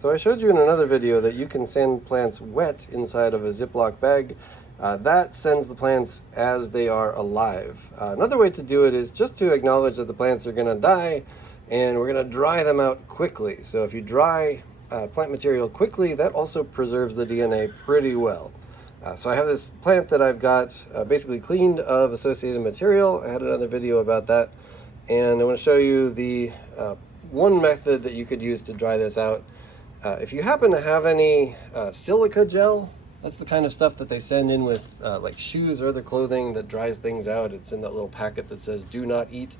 So I showed you in another video that you can send plants wet inside of a Ziploc bag. That sends the plants as they are alive. Another way to do it is just to acknowledge that the plants are going to die, and we're going to dry them out quickly. So if you dry plant material quickly, that also preserves the DNA pretty well. So I have this plant that I've got basically cleaned of associated material. I had another video about that, and I want to show you the one method that you could use to dry this out. If you happen to have any silica gel, that's the kind of stuff that they send in with like shoes or other clothing that dries things out. It's in that little packet that says "do not eat."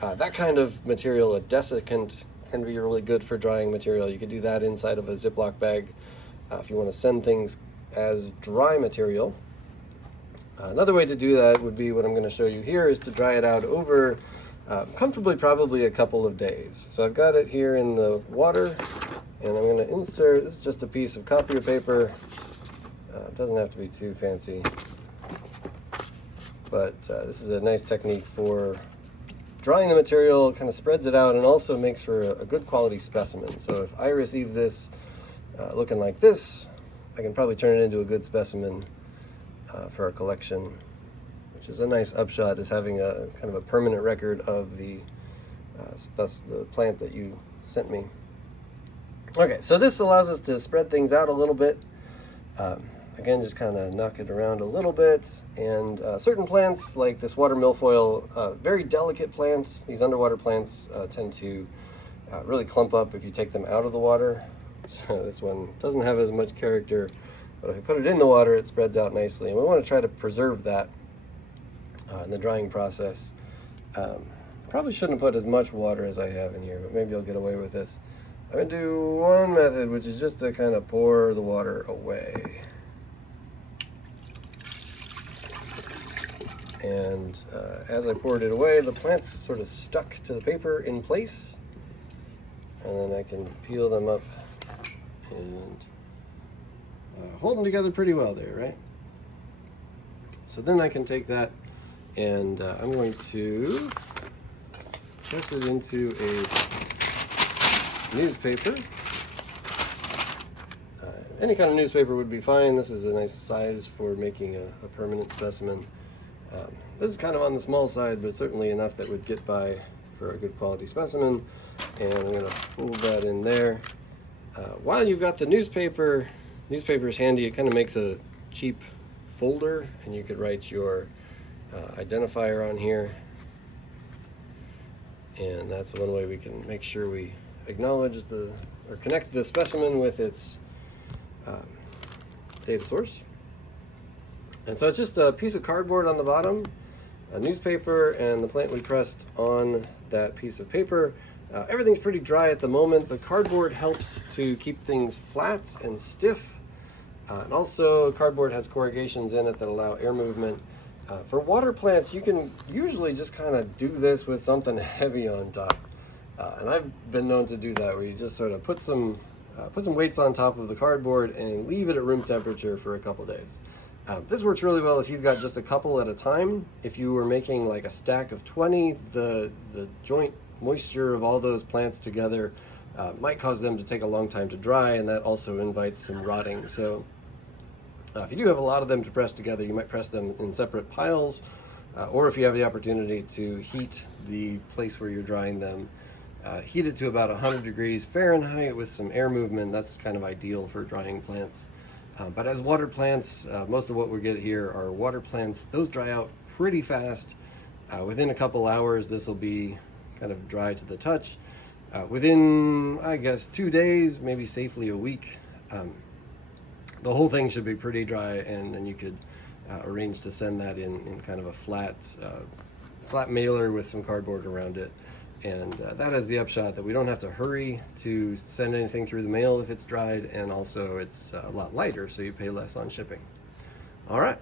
That kind of material, a desiccant, can be really good for drying material. You could do that inside of a Ziploc bag if you want to send things as dry material. Another way to do that would be what I'm going to show you here, is to dry it out over comfortably probably a couple of days. So I've got it here in the water, and I'm going to insert, this is just a piece of copier paper. It doesn't have to be too fancy, but this is a nice technique for drying the material. Kind of spreads it out and also makes for a good quality specimen. So if I receive this looking like this, I can probably turn it into a good specimen for our collection, which is a nice upshot, is having a kind of a permanent record of the plant that you sent me. Okay, so this allows us to spread things out a little bit. Again, just kind of knock it around a little bit. And certain plants, like this water milfoil, very delicate plants, these underwater plants tend to really clump up if you take them out of the water. So this one doesn't have as much character, but if you put it in the water, it spreads out nicely. And we want to try to preserve that in the drying process. I probably shouldn't have put as much water as I have in here, but maybe I'll get away with this. I'm going to do one method, which is just to kind of pour the water away. And as I poured it away, the plants sort of stuck to the paper in place. And then I can peel them up and hold them together pretty well there, right? So then I can take that and I'm going to press it into a newspaper. Any kind of newspaper would be fine. This is a nice size for making a permanent specimen. This is kind of on the small side, but certainly enough that would get by for a good quality specimen. And I'm going to fold that in there. While you've got the newspaper is handy. It kind of makes a cheap folder, and you could write your identifier on here. And that's one way we can make sure we acknowledge or connect the specimen with its data source. And so it's just a piece of cardboard on the bottom, a newspaper, and the plant we pressed on that piece of paper. Everything's pretty dry at the moment. The cardboard helps to keep things flat and stiff. And also cardboard has corrugations in it that allow air movement. For water plants, you can usually just kind of do this with something heavy on top. And I've been known to do that, where you just sort of put some weights on top of the cardboard and leave it at room temperature for a couple days. This works really well if you've got just a couple at a time. If you were making like a stack of 20, the joint moisture of all those plants together might cause them to take a long time to dry, and that also invites some rotting. So if you do have a lot of them to press together, you might press them in separate piles, or if you have the opportunity to heat the place where you're drying them, heat it to about 100 degrees Fahrenheit with some air movement. That's kind of ideal for drying plants. But as water plants, most of what we get here are water plants. Those dry out pretty fast. Within a couple hours, this will be kind of dry to the touch. Within, I guess, 2 days, maybe safely a week, the whole thing should be pretty dry, and then you could arrange to send that in kind of a flat mailer with some cardboard around it. And that is the upshot, that we don't have to hurry to send anything through the mail if it's dried, and also it's a lot lighter, so you pay less on shipping. All right.